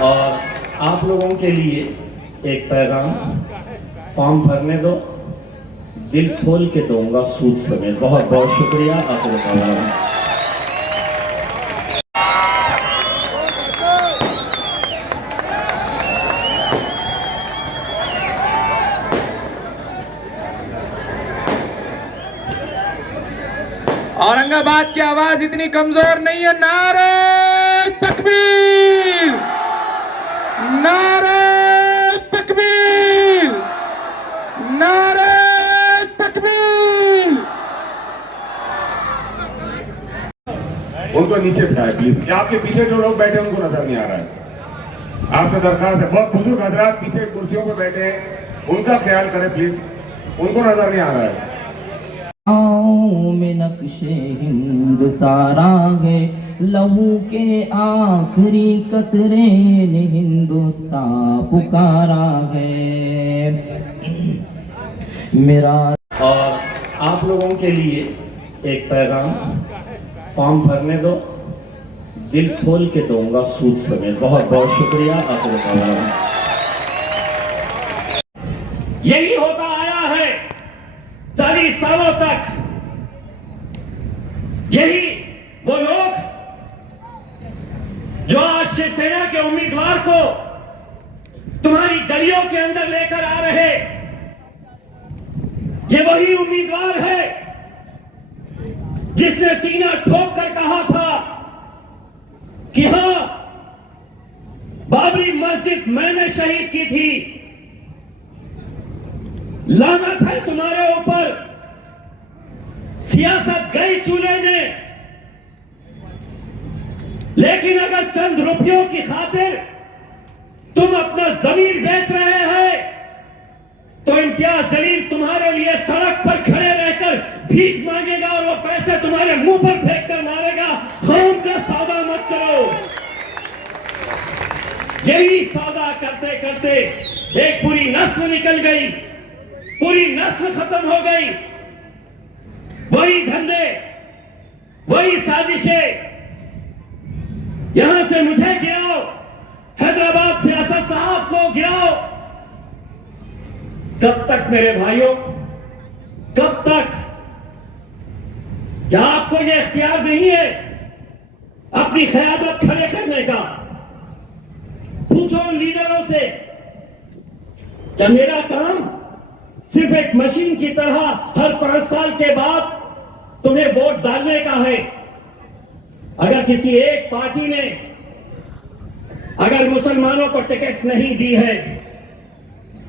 और आप लोगों के लिए एक पैगाम, फॉर्म भरने दो, दिल खोल के दूंगा सूद समेत। बहुत बहुत शुक्रिया आपका। औरंगाबाद की आवाज इतनी कमजोर नहीं है। नारे तकबीर, नारे तकबीर, नारे तकबीर। उनको नीचे बिठाए प्लीज। आपके पीछे जो लोग बैठे उनको नजर नहीं आ रहा है। आपसे दरखास्त है, बहुत बुजुर्ग हजरात पीछे कुर्सियों पे बैठे हैं, उनका ख्याल करें प्लीज, उनको नजर नहीं आ रहा है। में नक्शे हिंद सारा है, लहू के आखिरी कतरे ने हिंदुस्तान पुकारा है मेरा। और आप लोगों के लिए एक पैगाम, फॉर्म भरने दो, दिल खोल के दूंगा सूद समेत। बहुत बहुत शुक्रिया आपका। यही होता आया है 40 सालों तक। यही वो लोग जो आज शिवसेना के उम्मीदवार को तुम्हारी गलियों के अंदर लेकर आ रहे, ये वही उम्मीदवार है जिसने सीना ठोक कर कहा था कि हां, बाबरी मस्जिद मैंने शहीद की थी। लानत है तुम्हारे ऊपर, सियासत गई चूल्हे में। लेकिन अगर चंद रुपयों की खातिर तुम अपना जमीन बेच रहे हैं तो इम्तियाज जलील तुम्हारे लिए सड़क पर खड़े रहकर भीख मांगेगा और वो पैसे तुम्हारे मुंह पर फेंक कर मारेगा। कौम का सौदा मत करो। यही सौदा करते करते एक पूरी नस्ल निकल गई, पूरी नस्ल खत्म हो गई। वही धंधे, वही साजिशें। यहां से मुझे गिराओ, हैदराबाद से असद साहब को गिराओ। कब तक मेरे भाइयों, कब तक? क्या आपको यह इख्तियार नहीं है अपनी क़यादत खड़े करने का? पूछो उन लीडरों से, क्या मेरा काम सिर्फ एक मशीन की तरह हर 5 साल के बाद तुम्हें वोट डालने का है? अगर किसी एक पार्टी ने अगर मुसलमानों को टिकट नहीं दी है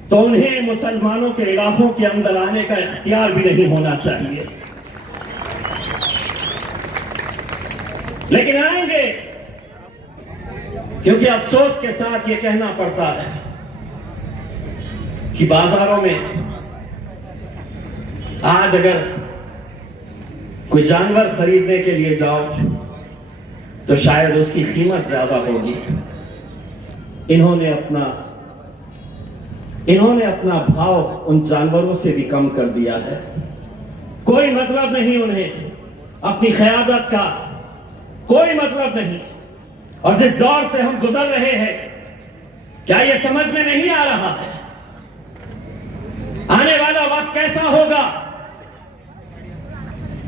तो उन्हें मुसलमानों के इलाकों के अंदर आने का इख्तियार भी नहीं होना चाहिए। लेकिन आएंगे, क्योंकि अफसोस के साथ ये कहना पड़ता है कि बाजारों में आज अगर कोई जानवर खरीदने के लिए जाओ तो शायद उसकी कीमत ज्यादा होगी। इन्होंने अपना भाव उन जानवरों से भी कम कर दिया है। कोई मतलब नहीं उन्हें अपनी क़यादत का, कोई मतलब नहीं। और जिस दौर से हम गुजर रहे हैं, क्या यह समझ में नहीं आ रहा है आने वाला वक्त कैसा होगा?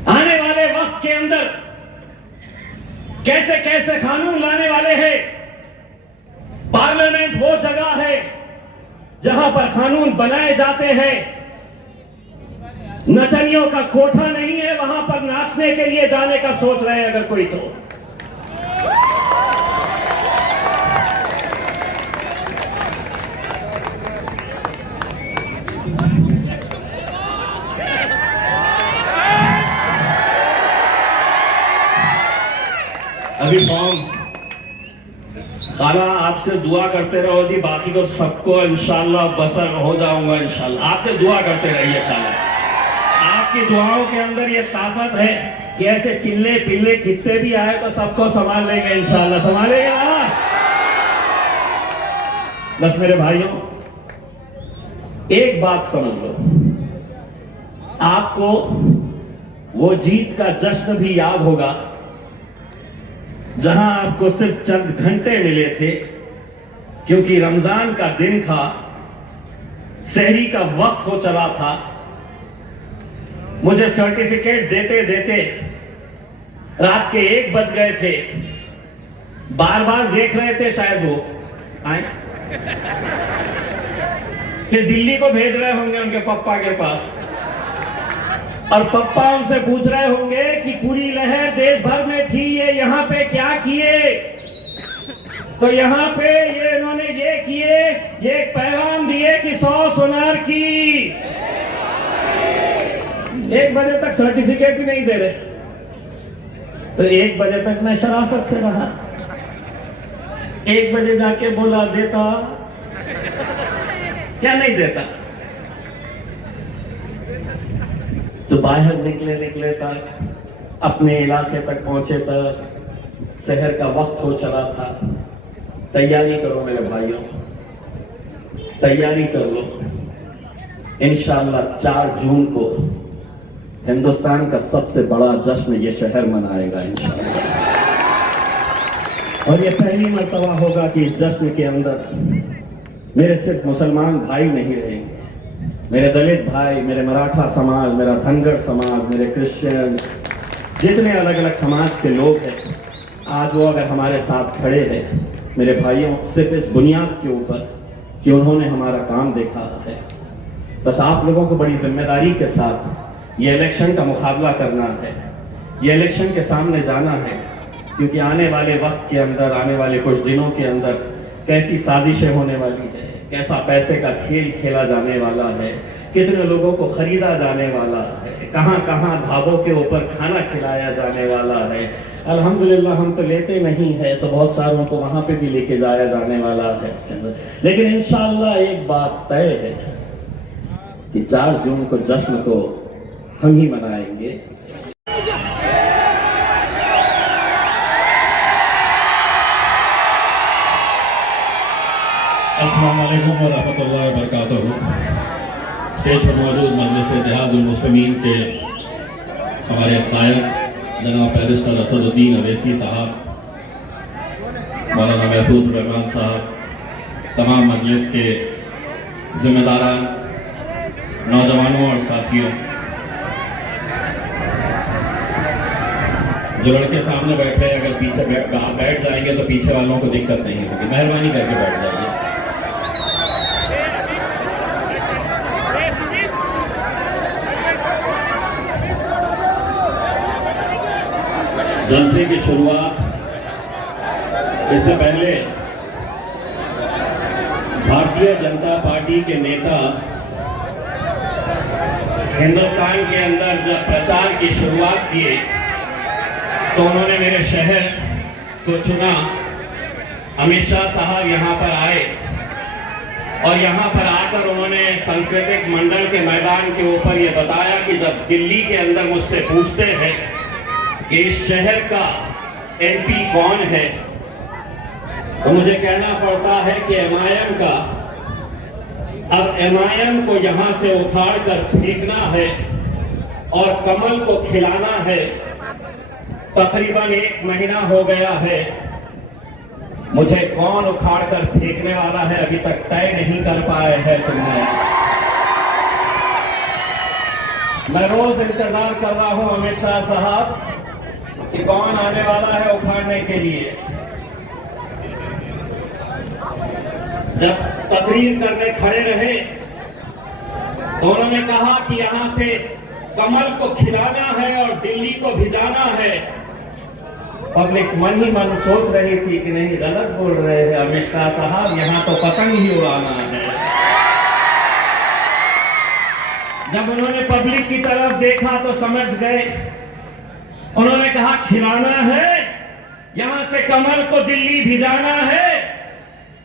आने वाले वक्त के अंदर कैसे कैसे कानून लाने वाले हैं। पार्लियामेंट वो जगह है जहां पर कानून बनाए जाते हैं। नचनियों का कोठा नहीं है वहां पर नाचने के लिए जाने का सोच रहे हैं अगर कोई तो। अभी फॉर्म खाना आपसे दुआ करते रहो जी, बाकी तो सबको इंशाल्लाह बसर हो जाऊंगा इंशाल्लाह। आपसे दुआ करते रहिए खाना। आपकी दुआओं के अंदर ये ताकत है कि ऐसे चिल्ले पिल्ले कितने भी आए तो सबको संभाल लेंगे इंशाल्लाह। संभालेंगे ना? बस मेरे भाइयों, एक बात समझ लो, आपको वो जीत का जश्न भी याद होगा जहां आपको सिर्फ चंद घंटे मिले थे क्योंकि रमजान का दिन था, सहरी का वक्त हो चला था। मुझे सर्टिफिकेट देते देते रात के 1 बज गए थे। बार बार देख रहे थे शायद वो आए कि दिल्ली को भेज रहे होंगे उनके पप्पा के पास, और पप्पा उनसे पूछ रहे होंगे कि पूरी लहर देश भर में थी, ये यहाँ पे क्या किए। तो यहाँ पे ये इन्होंने ये किए, ये एक पैगाम दिए कि 100 सोनार की। 1 बजे तक सर्टिफिकेट ही नहीं दे रहे, तो 1 बजे तक मैं शराफत से रहा। 1 बजे जाके बोला देता क्या, नहीं देता। तो बाहर निकले तक, अपने इलाके तक पहुंचे तक शहर का वक्त हो चला था। तैयारी करो मेरे भाइयों, तैयारी कर लो। इंशाअल्लाह 4 जून को हिंदुस्तान का सबसे बड़ा जश्न ये शहर मनाएगा इंशाअल्लाह। और ये पहली मर्तबा होगा कि इस जश्न के अंदर मेरे सिर्फ मुसलमान भाई नहीं रहेंगे, मेरे दलित भाई, मेरे मराठा समाज, मेरा धनगर समाज, मेरे क्रिश्चियन, जितने अलग अलग समाज के लोग हैं, आज वो अगर हमारे साथ खड़े हैं मेरे भाइयों, सिर्फ इस बुनियाद के ऊपर कि उन्होंने हमारा काम देखा है। बस आप लोगों को बड़ी जिम्मेदारी के साथ ये इलेक्शन का मुकाबला करना है, ये इलेक्शन के सामने जाना है, क्योंकि आने वाले वक्त के अंदर, आने वाले कुछ दिनों के अंदर कैसी साजिशें होने वाली है, कैसा पैसे का खेल खेला जाने वाला है, कितने लोगों को खरीदा जाने वाला है, कहां कहां ढाबों के ऊपर खाना खिलाया जाने वाला है। अल्हम्दुलिल्लाह हम तो लेते नहीं है, तो बहुत सारों को वहां पे भी लेके जाया जाने वाला है इसके अंदर। लेकिन इंशाअल्लाह एक बात तय है कि 4 जून को जश्न तो हम ही मनाएंगे। अस्सलाम वालेकुम व रहमतुल्लाहि व बरकातहू। स्टेज पर मौजूद मजलिस इत्तेहादुल मुस्लिमीन के हमारे क़ायद जनाब बैरिस्टर असदुद्दीन अवैसी साहब, मौलाना महफूज रहमान साहब, तमाम मजलिस के जिम्मेदारान, नौजवानों और साथियों, जो लड़के सामने बैठे हैं अगर पीछे बैठ जाएंगे तो पीछे वालों को दिक्कत नहीं होगी, मेहरबानी करके बैठ जाइए। जलसे की शुरुआत इससे पहले भारतीय जनता पार्टी के नेता हिंदुस्तान के अंदर जब प्रचार की शुरुआत किए तो उन्होंने मेरे शहर को चुना। अमित शाह साहब यहाँ पर आए और यहाँ पर आकर उन्होंने सांस्कृतिक मंडल के मैदान के ऊपर ये बताया कि जब दिल्ली के अंदर मुझसे पूछते हैं कि इस शहर का एमपी कौन है, तो मुझे कहना पड़ता है कि एमआईएम का। अब एमआईएम को यहां से उखाड़ कर फेंकना है और कमल को खिलाना है। तकरीबन 1 महीना हो गया है, मुझे कौन उखाड़ कर फेंकने वाला है अभी तक तय नहीं कर पाए हैं तुमने। मैं रोज इंतजार कर रहा हूं अमित शाह साहब कि कौन आने वाला है उखाड़ने के लिए। जब तकरीर करने खड़े रहे तो उन्होंने कहा कि यहां से कमल को खिलाना है और दिल्ली को भिजाना है। पब्लिक मन ही मन सोच रही थी कि नहीं, गलत बोल रहे हैं अमित शाह साहब, यहां तो पतंग ही उड़ाना है। जब उन्होंने पब्लिक की तरफ देखा तो समझ गए। उन्होंने कहा खिलाना है, यहां से कमल को दिल्ली भिजाना है।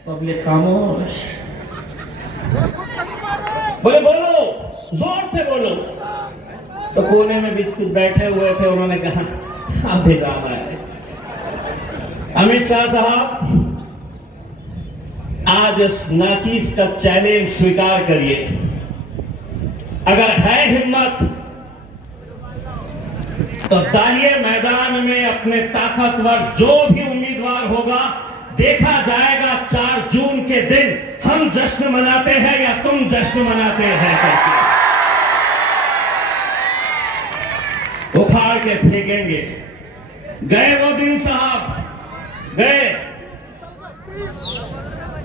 पब्लिक खामोश। बोले बोलो, जोर से बोलो। तो कोने में बीच कुछ बैठे हुए थे, उन्होंने कहा हाँ भिजाना है। अमित शाह साहब, आज इस नाचीज का चैलेंज स्वीकार करिए। अगर है हिम्मत तो डालिए मैदान में अपने ताकतवर जो भी उम्मीदवार होगा, देखा जाएगा 4 जून के दिन हम जश्न मनाते हैं या तुम जश्न मनाते हैं? कैसे उखाड़ के फेंकेंगे। गए वो दिन साहब, गए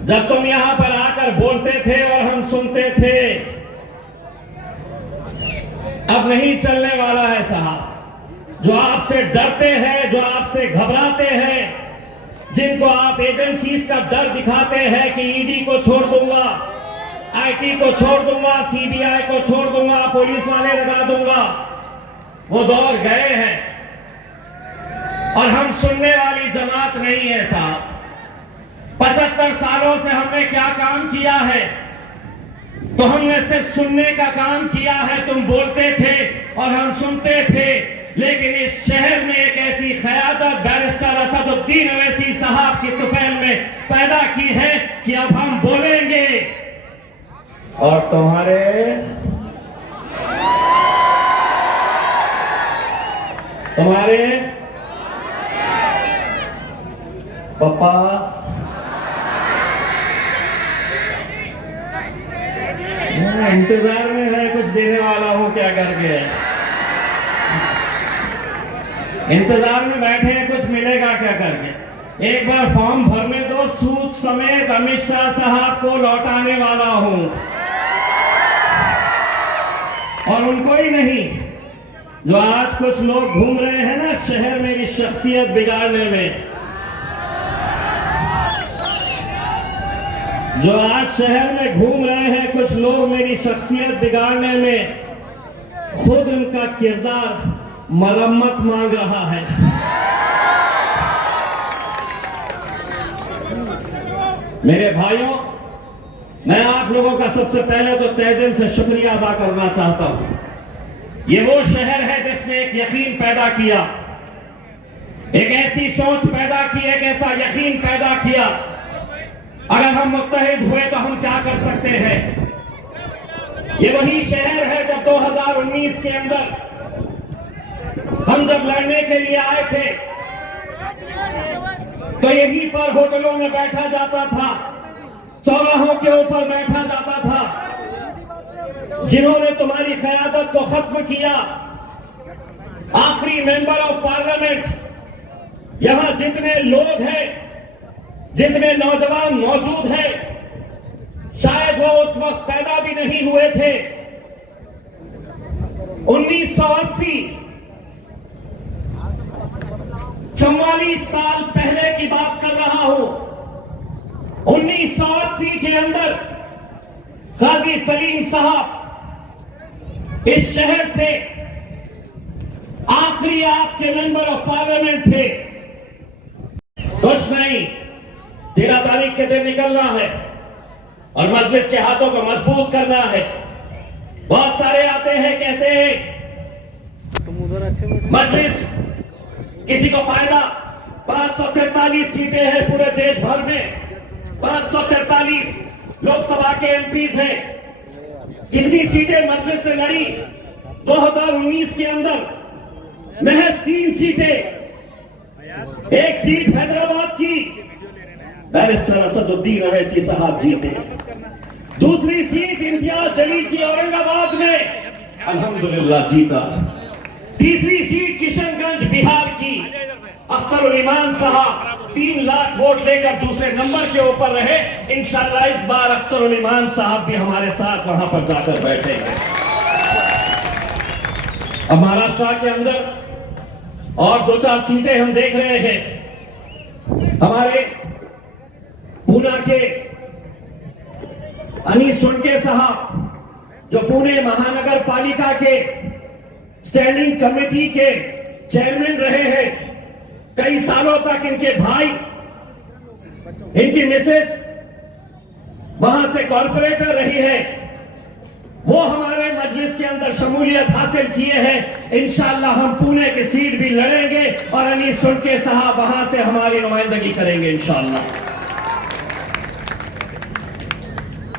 जब तुम यहां पर आकर बोलते थे और हम सुनते थे। अब नहीं चलने वाला है साहब। जो आपसे डरते हैं, जो आपसे घबराते हैं, जिनको आप एजेंसीज का डर दिखाते हैं कि ईडी को छोड़ दूंगा, आईटी को छोड़ दूंगा, सीबीआई को छोड़ दूंगा, पुलिस वाले लगा दूंगा, वो दौर गए हैं। और हम सुनने वाली जमात नहीं है साहब। 75 सालों से हमने क्या काम किया है? तो हमने सिर्फ सुनने का काम किया है। तुम बोलते थे और हम सुनते थे, लेकिन इस शहर में एक ऐसी क़यादत बैरिस्टर असदुद्दीन अवैसी साहब की तुफैल में पैदा की है कि अब हम बोलेंगे। और तुम्हारे पापा इंतजार में है, कुछ देने वाला हूं क्या करके। इंतजार में बैठे हैं, कुछ मिलेगा क्या करके। एक बार फॉर्म भरने दो, सूद समेत अमित शाह साहब को लौटाने वाला हूं। और उनको ही नहीं, जो आज कुछ लोग घूम रहे हैं ना शहर में मेरी शख्सियत बिगाड़ने में, जो आज शहर में घूम रहे हैं कुछ लोग मेरी शख्सियत बिगाड़ने में, खुद उनका किरदार मरम्मत मांग रहा है। मेरे भाइयों, मैं आप लोगों का सबसे पहले तो तहे दिल से शुक्रिया अदा करना चाहता हूं। ये वो शहर है जिसने एक यकीन पैदा किया, एक ऐसी सोच पैदा की, एक ऐसा यकीन पैदा किया, अगर हम मुत्तहिद हुए तो हम क्या कर सकते हैं। ये वही शहर है जब 2019 के अंदर हम जब लड़ने के लिए आए थे तो यहीं पर होटलों में बैठा जाता था, चौराहों के ऊपर बैठा जाता था। जिन्होंने तुम्हारी क़यादत को खत्म किया, आखिरी मेंबर ऑफ पार्लियामेंट, यहां जितने लोग हैं, जितने नौजवान मौजूद हैं, शायद वो उस वक्त पैदा भी नहीं हुए थे। 1980 44 साल पहले की बात कर रहा हूं। 1980 के अंदर गाजी सलीम साहब इस शहर से आखिरी आपके मेंबर ऑफ पार्लियामेंट थे। कुछ नहीं, 13 तारीख के दिन निकलना है और मजलिस के हाथों को मजबूत करना है। बहुत सारे आते हैं, कहते हैं मजलिस किसी को फायदा। 543 सीटें हैं पूरे देश भर में, 543 लोकसभा के एमपीज हैं। कितनी सीटें मजलिस ने लड़ी 2019 के अंदर? महज 3 सीटें। एक सीट हैदराबाद की बैरिस्टर असदुद्दीन अवैसी साहब जीते। दूसरी सीट इम्तियाज जलील की औरंगाबाद में, अल्हम्दुलिल्लाह जीता। तीसरी सीट किशनगंज बिहार की अख्तर इमान साहब 3 लाख वोट लेकर दूसरे नंबर के ऊपर रहे। इंशाअल्लाह इस बार अख्तर इमान साहब भी हमारे साथ वहां पर जाकर बैठेंगे। अब महाराष्ट्र के अंदर और 2-4 सीटें हम देख रहे हैं। हमारे पूना के अनीस सुनके साहब जो पुणे महानगर पालिका के स्टैंडिंग कमेटी के चेयरमैन रहे हैं, कई सालों तक इनके भाई, इनकी मिसेस वहां से कॉर्पोरेटर रही है, वो हमारे मजलिस के अंदर शमूलियत हासिल किए हैं। इंशाअल्लाह हम पुणे की सीट भी लड़ेंगे और अनीस सुनके साहब वहां से हमारी नुमाइंदगी करेंगे इंशाअल्लाह।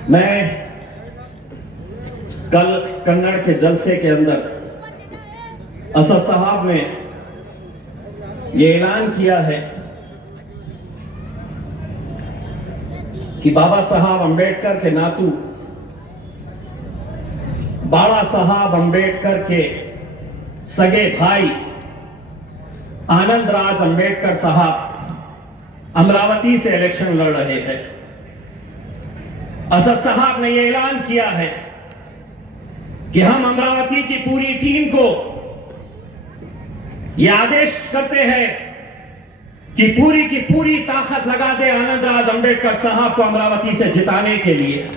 मैं कल कन्नड़ के जलसे के अंदर असद साहब ने ये ऐलान किया है कि बाबा साहब अंबेडकर के नातू बाबा साहब अंबेडकर के सगे भाई आनंद राज अंबेडकर साहब अमरावती से इलेक्शन लड़ रहे हैं। असद साहब ने यह ऐलान किया है कि हम अमरावती की पूरी टीम को यह आदेश करते हैं कि पूरी की पूरी ताकत लगा दे आनंद राज अंबेडकर साहब को अमरावती से जिताने के लिए।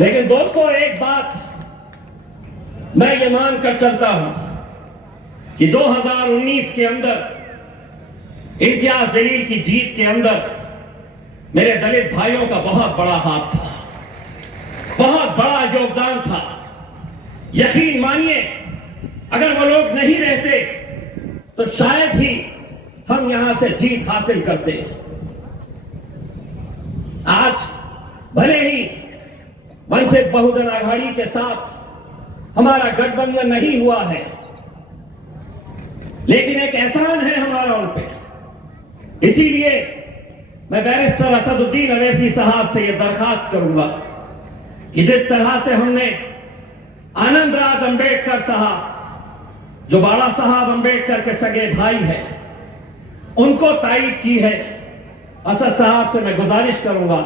लेकिन दोस्तों, एक बात मैं ये मानकर चलता हूं कि 2019 के अंदर इम्तियाज जलील की जीत के अंदर मेरे दलित भाइयों का बहुत बड़ा हाथ था, बहुत बड़ा योगदान था। यकीन मानिए, अगर वो लोग नहीं रहते तो शायद ही हम यहां से जीत हासिल करते। आज भले ही वंचित बहुजन आघाड़ी के साथ हमारा गठबंधन नहीं हुआ है, लेकिन एक एहसान है हमारा उन पे। इसीलिए मैं बैरिस्टर असदुद्दीन अवैसी साहब से यह दरखास्त करूंगा कि जिस तरह से हमने आनंद राज अंबेडकर साहब, जो बाबा साहब अंबेडकर के सगे भाई हैं, उनको तायीद की है, असद साहब से मैं गुजारिश करूंगा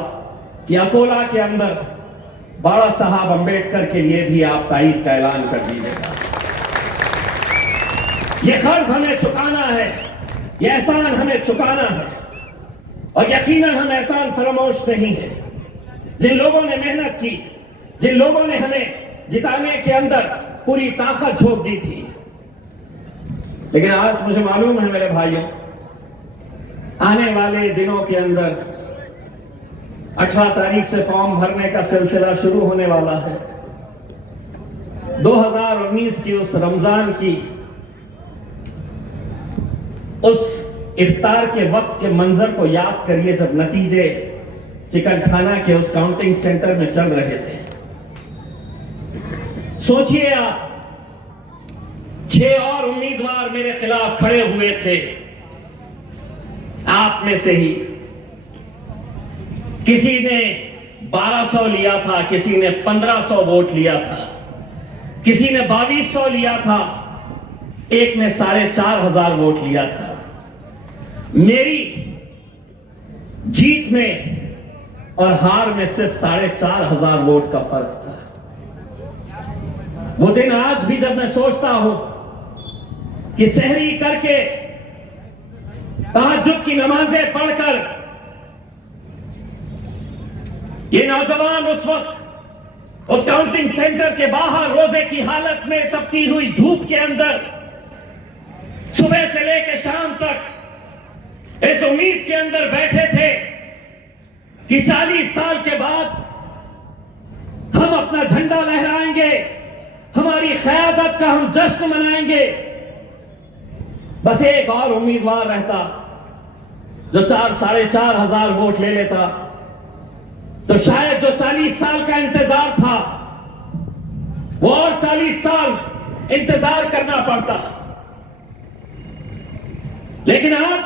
कि अकोला के अंदर बाबा साहब अंबेडकर के लिए भी आप तायीद का ऐलान कर दीजिएगा। यह कर्ज हमें चुकाना है, यह एहसान हमें चुकाना है, और यकीनन हम एहसान फरामोश नहीं है। जिन लोगों ने मेहनत की, जिन लोगों ने हमें जिताने के अंदर पूरी ताकत झोंक दी थी, लेकिन आज मुझे मालूम है मेरे भाइयों, आने वाले दिनों के अंदर 18 तारीख से फॉर्म भरने का सिलसिला शुरू होने वाला है। 2019 की उस रमजान की उस इफ्तार के वक्त के मंजर को याद करिए, जब नतीजे चिकन खाना के उस काउंटिंग सेंटर में चल रहे थे। सोचिए आप, 6 और उम्मीदवार मेरे खिलाफ खड़े हुए थे। आप में से ही किसी ने 1200 लिया था, किसी ने 1500 वोट लिया था, किसी ने 2200 लिया था, एक ने 4500 वोट लिया था। मेरी जीत में और हार में सिर्फ 4500 वोट का फर्क था। वो दिन आज भी जब मैं सोचता हूं कि सहरी करके, तहज्जुद की नमाजें पढ़कर ये नौजवान उस वक्त उस काउंटिंग सेंटर के बाहर रोजे की हालत में तपती हुई धूप के अंदर सुबह से लेकर शाम तक इस उम्मीद के अंदर बैठे थे कि 40 साल के बाद हम अपना झंडा लहराएंगे, हमारी क़यादत का हम जश्न मनाएंगे। बस एक और उम्मीदवार रहता जो 4-4.5 वोट ले लेता, तो शायद जो 40 साल का इंतजार था वो और 40 साल इंतजार करना पड़ता। लेकिन आज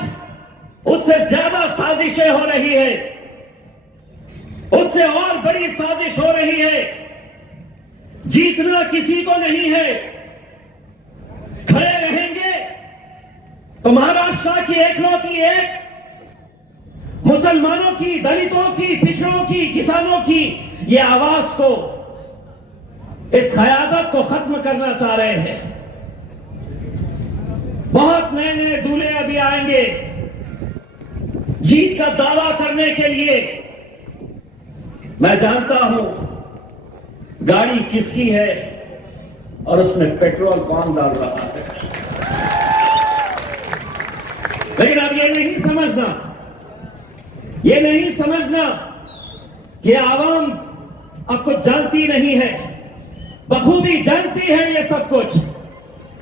उससे ज्यादा साजिशें हो रही है, उससे और बड़ी साजिश हो रही है। जीतना किसी को नहीं है, खड़े रहेंगे तो महाराष्ट्र की एकलौती एक मुसलमानों की, दलितों की, पिछड़ों की, किसानों की ये आवाज को, इस क़यादत को खत्म करना चाह रहे हैं। बहुत नए नए दूल्हे अभी आएंगे जीत का दावा करने के लिए। मैं जानता हूं गाड़ी किसकी है और उसमें पेट्रोल कौन डाल रहा है, लेकिन अब ये नहीं समझना कि आवाम अब कुछ जानती नहीं है, बखूबी जानती है ये सब कुछ।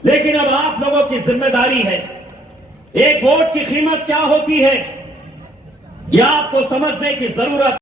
लेकिन अब आप लोगों की जिम्मेदारी है, एक वोट की कीमत क्या होती है यह आपको समझने की जरूरत